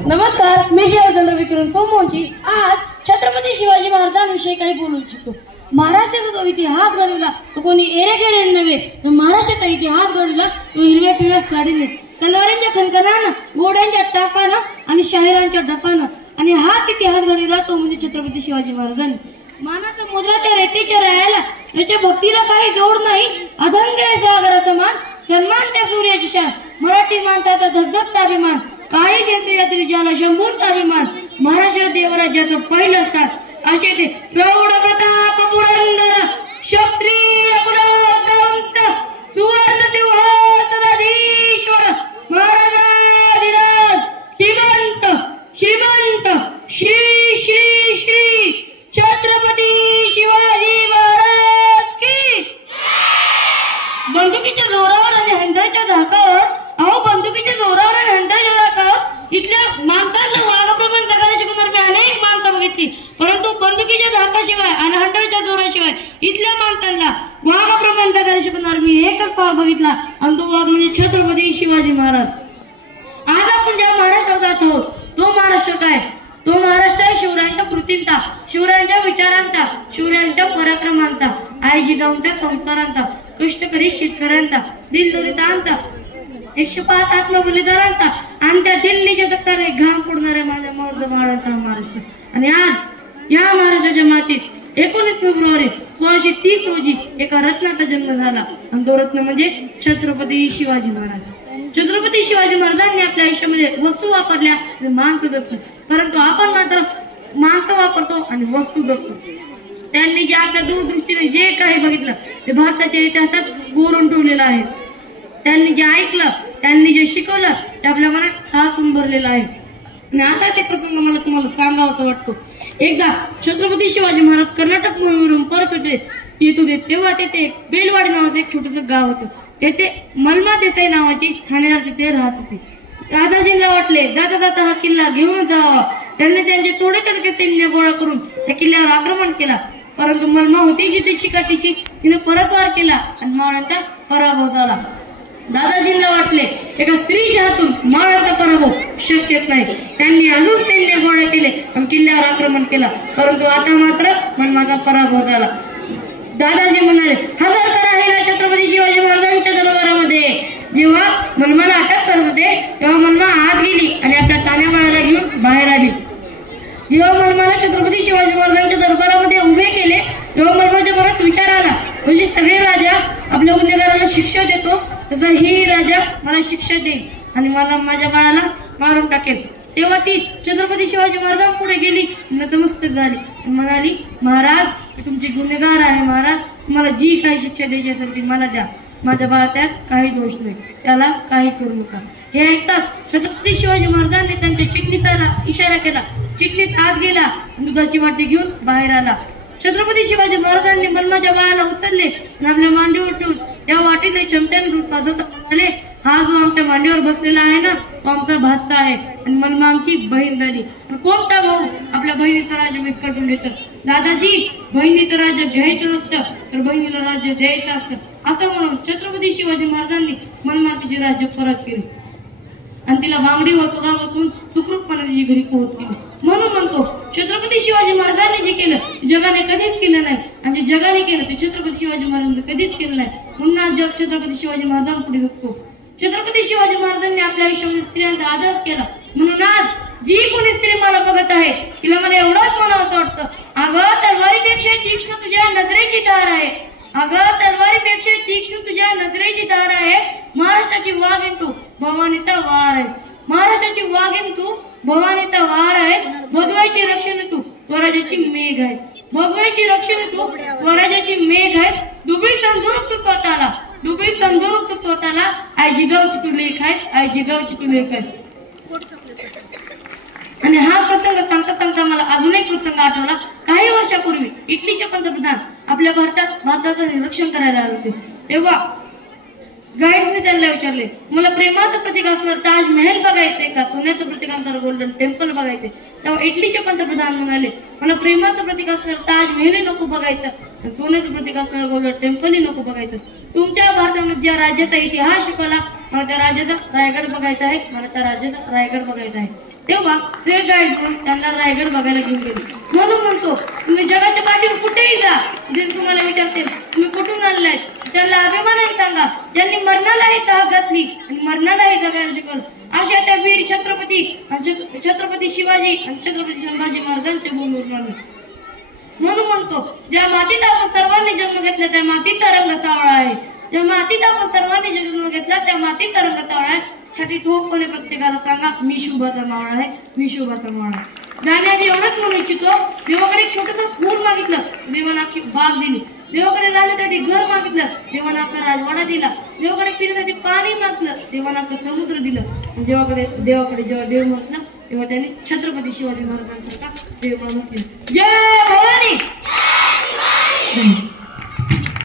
नमस्कार, मी शिवचंद्र विक्रम सोमवंशी आज छत्रपती शिवाजी महाराजांविषयी काही बोलू इच्छितो। महाराष्ट्राचा जो इतिहास घडविला तो कोणी एरेगेरे नव्हे, तर महाराष्ट्राचा इतिहास घडविला तो हिरव्या पिवळ्या साडीने, तलवारींच्या खणखणानं, घोड्यांच्या टापानं आणि शाहिरांच्या डफानं, आणि हाच इतिहास घडविला तो म्हणजे छत्रपती शिवाजी महाराजांनी। मानाचा मुद्रा त्या रेतीच्या रायाला, याच्या भक्तीला काही जोड नाही, अधंग सागरा समान सन्मान त्या सूर्याची शान, मराठी माणसाचा धगधगता अभिमान, काळी देते यात्री ज्याला शंभूंचा अभिमान, महाराष्ट्र देवराज्याचं पहिलं स्थान, असे ते प्रौढ प्रताप पुरंदर क्षत्रिय कुलवंश सुवर्ण सिंहासनाधीश्वर महाराजाधिराज श्रीमंत श्रीमंत श्री श्री श्री छत्रपती शिवाजी महाराज की। बंदुकीच्या जोरावर आणि हंड्याच्या धाकावर, अहो बंदुकीच्या जोरावर आणि हंड्याच्या धाकावर इथल्या माणसांना वाघाप्रमाणे जगायला शिकवणार मी अनेक माणसं बघितली, परंतु बंदुकीच्या धाकाशिवाय आणि हंड्याच्या जोराशिवाय इथल्या माणसांना वाघाप्रमाणे जगायला शिकवणार मी एकच वाघ बघितला, आणि तो वाघ म्हणजे छत्रपती शिवाजी महाराज। आज आपण ज्या महाराष्ट्रात जात आहोत तो महाराष्ट्र काय? तो महाराष्ट्र आहे शिवरायांच्या कृतींचा, शिवरायांच्या विचारांचा, शिवरायांच्या पराक्रमांचा, आई जिजाऊंच्या संस्कारांचा, कष्टकरी शेतकऱ्यांचा, दिलदोरीतांचा, 105 आत्मबलिदानांचा, आणि त्या दिल्लीच्या तख्ताने घाम फोडणाऱ्या माझ्या महाराजांचा महाराष्ट्र। आणि आज या महाराष्ट्राच्या मातीत 19 फेब्रुवारी 1630 रोजी एका रत्नाचा जन्म झाला, आणि तो रत्न म्हणजे छत्रपती शिवाजी महाराज। छत्रपती शिवाजी महाराजांनी आपल्या आयुष्यामध्ये वस्तू वापरल्या आणि माणसं जपली, परंतु आपण मात्र माणसं वापरतो आणि वस्तू जपतो। त्यांनी जे आपल्या दूरदृष्टीने जे काही बघितलं ते भारताच्या इतिहासात कोरून ठेवलेलं आहे। त्यांनी जे ऐकलं, त्यांनी जे शिकवलं ते आपल्या मनात ठासून भरलेलं आहे। आणि असाच एक प्रसंग मला तुम्हाला सांगावा असं वाटतो। एकदा छत्रपती शिवाजी महाराज कर्नाटक मोहिमेवरून परत येत होते, तेव्हा तेथे बेलवाडी नावाचं एक छोटस गाव होतं। तेथे मलमा देसाई नावाची ठाणेदार तिथे राहत होते। दादाजींना वाटले जाता जाता हा किल्ला घेऊन जावा। त्यांनी त्यांचे थोडे तडके सैन्य गोळा करून त्या किल्ल्यावर आक्रमण केला, परंतु मलमा होती जिथे चिकाटीची, तिने परत वार केला आणि महाराजांचा पराभव झाला। दादाजींना वाटले एका स्त्रीच्या हातून महाराजांचा पराभव शक्यच नाही। त्यांनी अजून सैन्य गोळा केले आणि किल्ल्यावर आक्रमण केला, परंतु आता मात्र मलमाचा पराभव झाला। दादाजी म्हणाले, हजर करा हिला छत्रपती शिवाजी महाराजांच्या दरबारामध्ये। जेव्हा मलमाला अटक करत होते तेव्हा मलमा आत गेली आणि आपल्या तान्याबाळाला घेऊन बाहेर आली। जेव्हा मलमाला छत्रपती शिवाजी महाराजांच्या दरबारामध्ये उभे केले तेव्हा मलमाच्या मनात विचार आला, म्हणजे सगळे राजा आपल्या गुन्हेगाराला शिक्षा देतो तसं ही राजा मला शिक्षा देईल आणि मला माझ्या बाळाला मारून टाकेल। तेव्हा ती छत्रपती शिवाजी महाराजांपुढे गेली, नतमस्तक झाली आणि म्हणाली, महाराज मी तुमचे गुन्हेगार आहे, महाराज मला जी काही शिक्षा द्यायची असेल ती मला द्या, माझ्या बाळात काही दोष नाही, त्याला काही करू नका। हे ऐकताच छत्रपती शिवाजी महाराजांनी त्यांच्या चिटणीसाला इशारा केला। चिटणीस आत गेला, दुधाची वाटी घेऊन बाहेर आला। छत्रपती शिवाजी महाराजांनी मलमाच्या बाळाला उचलले आणि आपल्या मांडीवर ठेवून त्या वाटीले चमच्याने दूध पाजवता म्हणाले, हा जो आमच्या मांडीवर बसलेला आहे ना तो आमचा भाचा आहे आणि मलमा आमची बहीण झाली। कोणता भाऊ आपल्या बहिणीचं राज्य विस्कटून देतो? दादाजी, बहिणीचं राज्य घ्यायचं नसतं तर बहिणीला राज्य द्यायचं असतं, असं म्हणून छत्रपती शिवाजी महाराजांनी मलमा तिचे राज्य परत केले आणि तिला बांगडी वसुला बसून सुखरूपपणे तिची घरी पोहोच केली। म्हणून म्हणतो छत्रपती शिवाजी महाराजांनी जे केलं जगाने कधीच केलं नाही, आणि जे जगाने केलं ते छत्रपती शिवाजी महाराजांनी कधीच केलं नाही, म्हणून आज जग छत्रपती शिवाजी महाराजांपुढे बघतो। छत्रपती शिवाजी महाराजांनी आपल्या आयुष्यामध्ये स्त्रियांचा आदर केला, म्हणून आज जी कोणी स्त्री मला बघत आहे तिला मला एवढंच म्हणावं असं वाटतं, अगं तलवारीपेक्षा तीक्ष्ण तुझ्या नजरेची धार आहे, अगं तलवारीपेक्षा तीक्ष्ण तुझ्या नजरेची धार आहे, महाराष्ट्राची वाघीण तू भवानीचा वार आहे, महाराष्ट्राची वाघीण तू भवानीचा वार आहेस, भगवायची रक्षण तू स्वराज्याची मेघ आहेस, भगवायची रक्षण तू स्वराज्याची मेघ आहेस, दुबळी समजून तू स्वतःला, दुबळी समजून तू स्वतःला, आई जिजाऊची तू लेख आहेस, आई जिजाऊची तू लेख आहेस। आणि हा प्रसंग सांगता सांगता मला अजून एक प्रसंग आठवला। काही वर्षापूर्वी इटलीचे पंतप्रधान आपल्या भारताचं निरीक्षण करायला आले होते, तेव्हा गाईड्सने त्यांना विचारले, मला प्रेमाचं प्रतीक असणार ताजमहल बघायचंय का सोन्याचं प्रतीक असणार गोल्डन टेम्पल बघायचंय? तेव्हा इटलीचे पंतप्रधान म्हणाले, मला प्रेमाचं प्रतीक असणार ताजमहल नको बघायचं, सोन्याचं प्रतीक असणार गोल्डन टेम्पलही नको बघायचं। तुमच्या भारतामध्ये ज्या राज्याचा इतिहास शिकवला मला त्या राज्याचा रायगड बघायचा आहे, मला त्या राज्याचा रायगड बघायचा आहे। तेव्हा ते गाईड म्हणून त्यांना रायगड बघायला घेऊन गेले. म्हणून म्हणतो तुम्ही जगाच्या पाठीवर कुठेही जा, जे तुम्हाला विचारतील तुम्ही कुठून आलाय त्याला अभिमानाने सांगा, ज्यांनी मरणालाही धाक घातली आणि मरणालाही जगायला शिकवलं अशा त्या वीर छत्रपती शिवाजी आणि छत्रपती संभाजी महाराजांच्या भूमीवर मारलं. म्हणून म्हणतो ज्या मातीत आपण सर्वांनी जन्म घेतला त्या मातीचा रंग सावळा आहे, ज्या मातीत आपण सर्वांनी जन्म घेतला त्या मातीचा रंग सावळा आहे. साठी ठोकपणे प्रत्येकाला सांगा मी शुभाचा मावळा आहे, मी शुभाचा मावळा आहे. जाण्याआधी एवढंच म्हणू इच्छितो, देवाकडे एक छोटस फूल मागितलं, देवाने अख्खी बाग दिली. देवाकडे राहण्यासाठी घर मागितलं, देवाने अख्खा राजवाडा दिला. देवाकडे पिण्यासाठी पाणी मागलं, देवाने अख्खा समुद्र दिलं. देवाकडे जेव्हा देव म्हटलं तेव्हा त्यांनी छत्रपती शिवाजी महाराजांसारखा देव माणूस दिला. जय भवानी.